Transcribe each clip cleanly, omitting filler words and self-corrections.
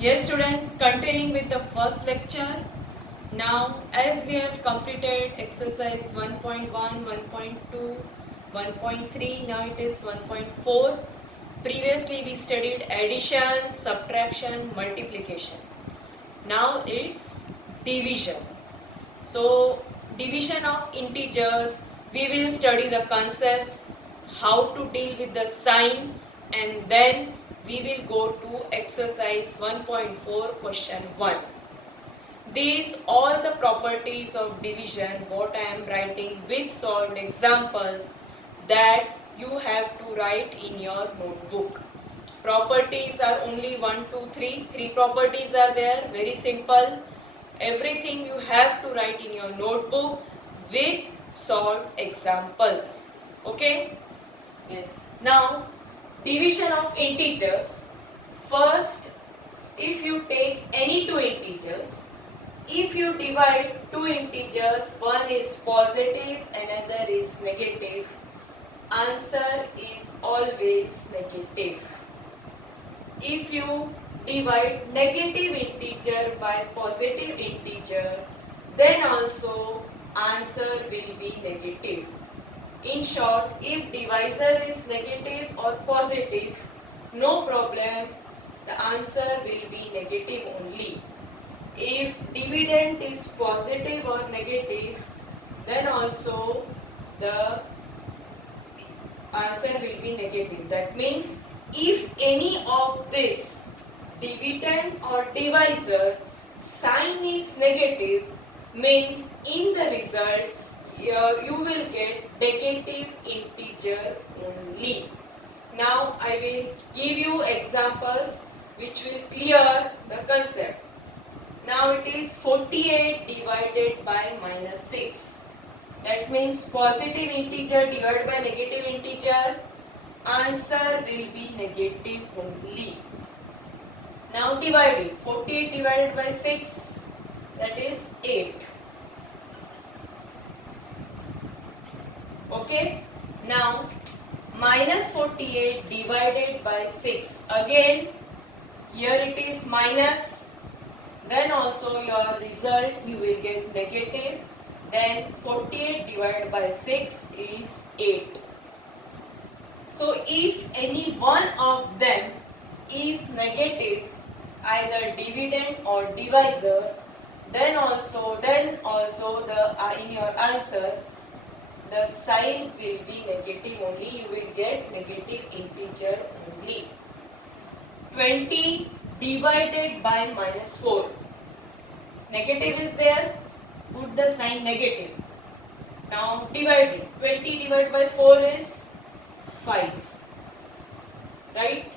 Yes, students, continuing with the first lecture. Now, as we have completed exercise 1.1, 1.2, 1.3, now it is 1.4. Previously, we studied addition, subtraction, multiplication. Now it's division. So, division of integers, we will study the concepts, how to deal with the sign, and then we will go to exercise 1.4 question 1. These all the properties of division what I am writing with solved examples that you have to write in your notebook. Properties are only 1, 2, 3. Three properties are there, very simple. Everything you have to write in your notebook with solved examples. Okay? Yes. Now, division of integers. First, if you take any two integers, if you divide two integers, one is positive, another is negative, answer is always negative. If you divide negative integer by positive integer, then also answer will be negative. In short, if divisor is negative or positive, no problem, the answer will be negative only. If dividend is positive or negative, then also the answer will be negative. That means if any of this dividend or divisor sign is negative, means in the result you will get negative integer only. Now I will give you examples which will clear the concept. Now it is 48 divided by minus 6. That means positive integer divided by negative integer, answer will be negative only. Now divide it. 48 divided by 6, that is 8. Okay. Now minus 48 divided by 6. Again here it is minus. Then also your result you will get negative. Then 48 divided by 6 is 8. So if any one of them is negative, either dividend or divisor, then also the in your answer the sign will be negative only. You will get negative integer only. 20 divided by minus 4. Negative is there, put the sign negative. Now divide it. 20 divided by 4 is 5. Right?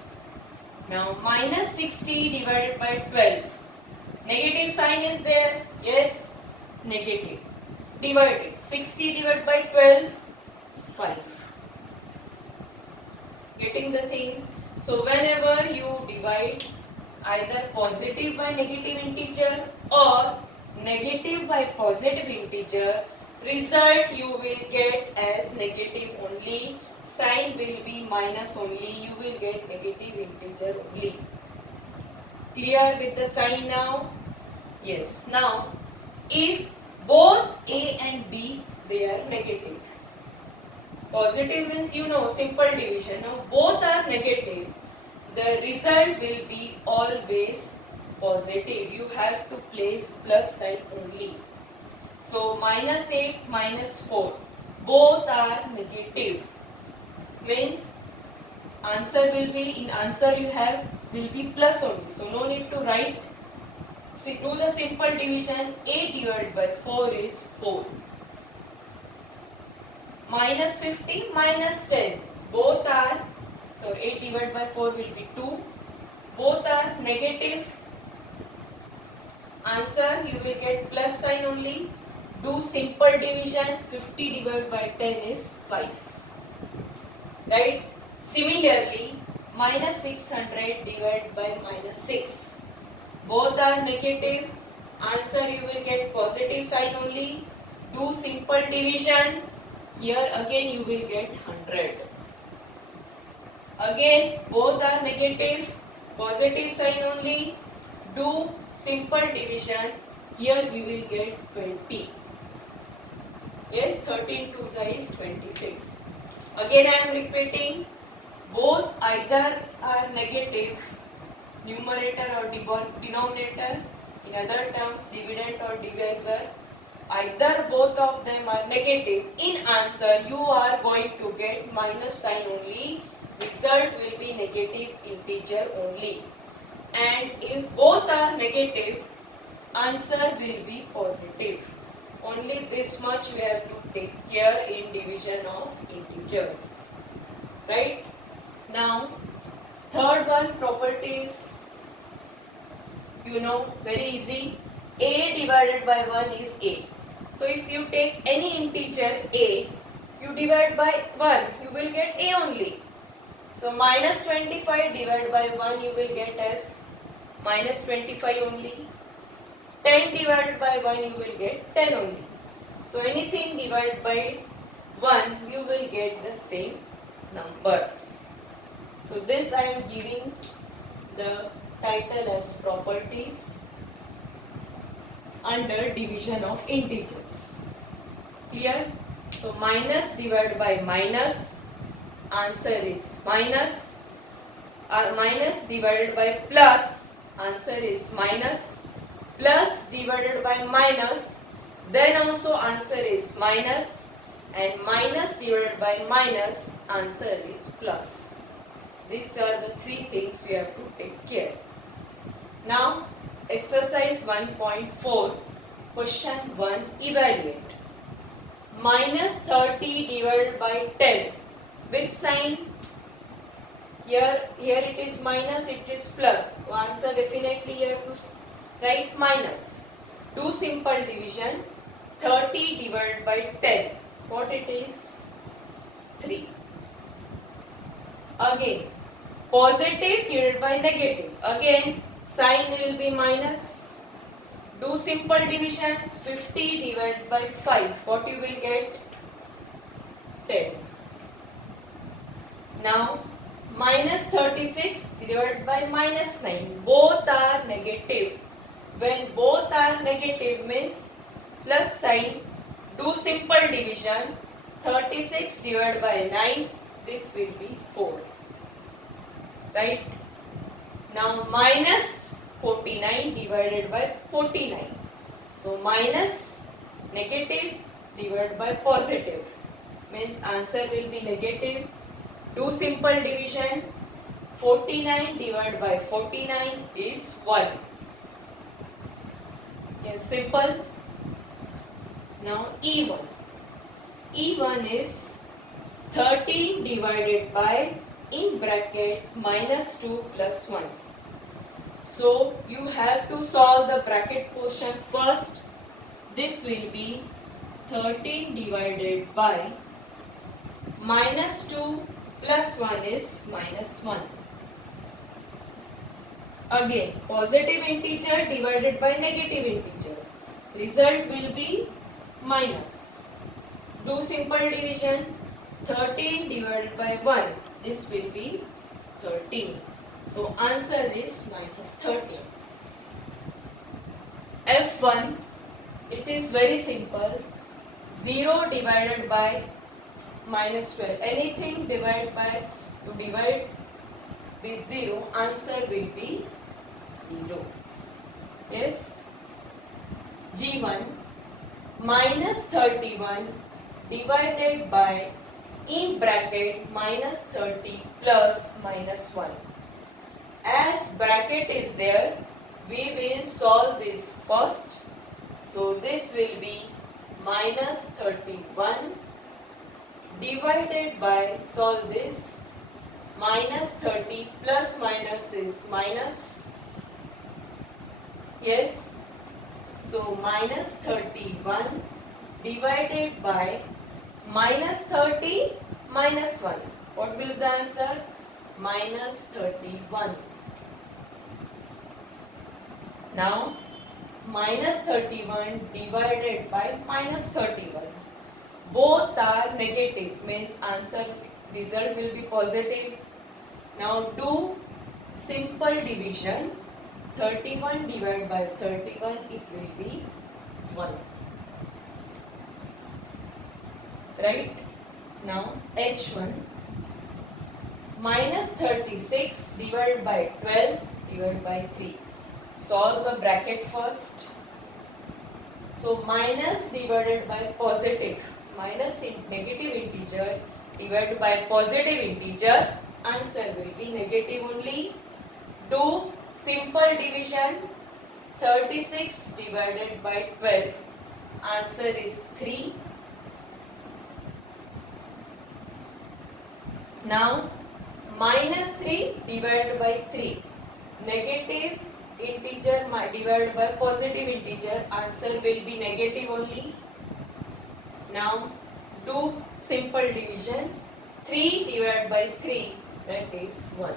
Now minus 60 divided by 12. Negative sign is there? Yes, negative. Divide it. 60 divided by 12, 5. Getting the thing? So whenever you divide either positive by negative integer or negative by positive integer, result you will get as negative only, sign will be minus only, you will get negative integer only. Clear with the sign now? Yes. Now, if both A and B they are negative, positive means you know simple division. Now both are negative, the result will be always positive. You have to place plus sign only. So minus 8 minus 4 both are negative, means answer will be, in answer you have will be plus only. So no need to write. See, do the simple division. 8 divided by 4 is 4. Minus 50 minus 10 both are, so 8 divided by 4 will be 2. Both are negative. Answer you will get plus sign only. Do simple division. 50 divided by 10 is 5. Right? Similarly, minus 600 divided by minus 6. Both are negative. Answer you will get positive sign only. Do simple division. Here again you will get 100. Again both are negative. Positive sign only. do simple division. Here we will get 20. Yes, 13 2s is 26. Again I am repeating, both either are negative, numerator or denominator, in other terms dividend or divisor, either both of them are negative. In answer you are going to get minus sign only, result will be negative integer only. And if both are negative, answer will be positive. Only this much we have to take care in division of integers. Right? Now, third one, properties. You know, very easy. A divided by 1 is A. So if you take any integer A, you divide by 1, you will get A only. So minus 25 divided by 1 you will get as minus 25 only. 10 divided by 1 you will get 10 only. So anything divided by 1 you will get the same number. So this I am giving the title as properties under division of integers. Clear? So minus divided by minus, answer is minus. Minus divided by plus, answer is minus. Plus divided by minus, then also answer is minus. And minus divided by minus, answer is plus. These are the three things we have to take care. Now, exercise 1.4, question 1, evaluate. Minus 30 divided by 10. Which sign? Here it is minus, it is plus. So answer definitely you have to write minus. Do simple division. 30 divided by 10. What it is? 3. Again, positive divided by negative. Again, sign will be minus. Do simple division. 50 divided by 5. What you will get? 10. Now, minus 36 divided by minus 9. Both are negative. When both are negative means plus sign. Do simple division. 36 divided by 9. This will be 4. Right? Now, minus 49 divided by 49. So, minus negative divided by positive means answer will be negative. Do simple division. 49 divided by 49 is 1. Yes, simple. Now E1. E1 is 13 divided by, in bracket, minus 2 plus 1. So you have to solve the bracket portion first. This will be 13 divided by minus 2 plus 1 is minus 1. Again, positive integer divided by negative integer. Result will be minus. Do simple division. 13 divided by 1. This will be 13. So answer is minus 13. F1, it is very simple. 0 divided by minus 12. Anything divided by, to divide with 0, answer will be 0. Yes. G1, minus 31 divided by, in bracket, minus 30 plus minus 1. As bracket is there, we will solve this first. So this will be minus 31 divided by, solve this, minus 30 plus minus is minus. Yes. So minus 31 divided by minus 30 minus 1. What will be the answer? Minus 31. Now, minus 31 divided by minus 31. Both are negative, means answer result will be positive. Now do simple division. 31 divided by 31, it will be 1. Right? Now H1 minus 36 divided by 12 divided by 3. Solve the bracket first. So minus divided by positive, minus in negative integer divided by positive integer, answer will be negative only. Do simple division. 36 divided by 12, answer is 3. Now minus 3 divided by 3, negative integer divided by positive integer, answer will be negative only. Now do simple division. 3 divided by 3, that is 1.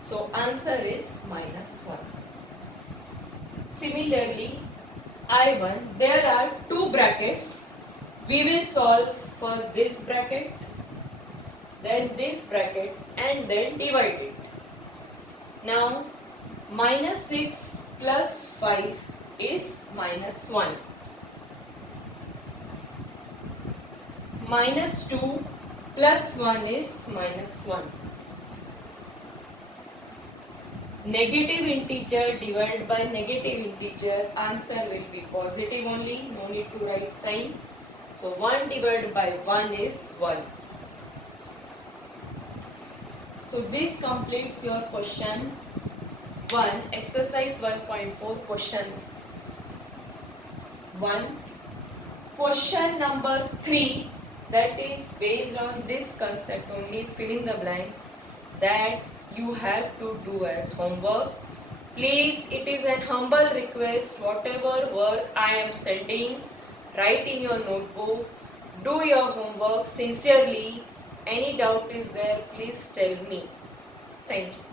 So answer is minus 1. Similarly, I1, there are two brackets. We will solve first this bracket, then this bracket, and then divide it. Now minus 6 plus 5 is minus 1. Minus 2 plus 1 is minus 1. Negative integer divided by negative integer, answer will be positive only, no need to write sign. So 1 divided by 1 is 1. So this completes your question 1, exercise 1.4, question 1. Question number 3, that is based on this concept only, fill in the blanks, that you have to do as homework. Please, it is an humble request, whatever work I am sending, write in your notebook, do your homework sincerely. Any doubt is there, please tell me. Thank you.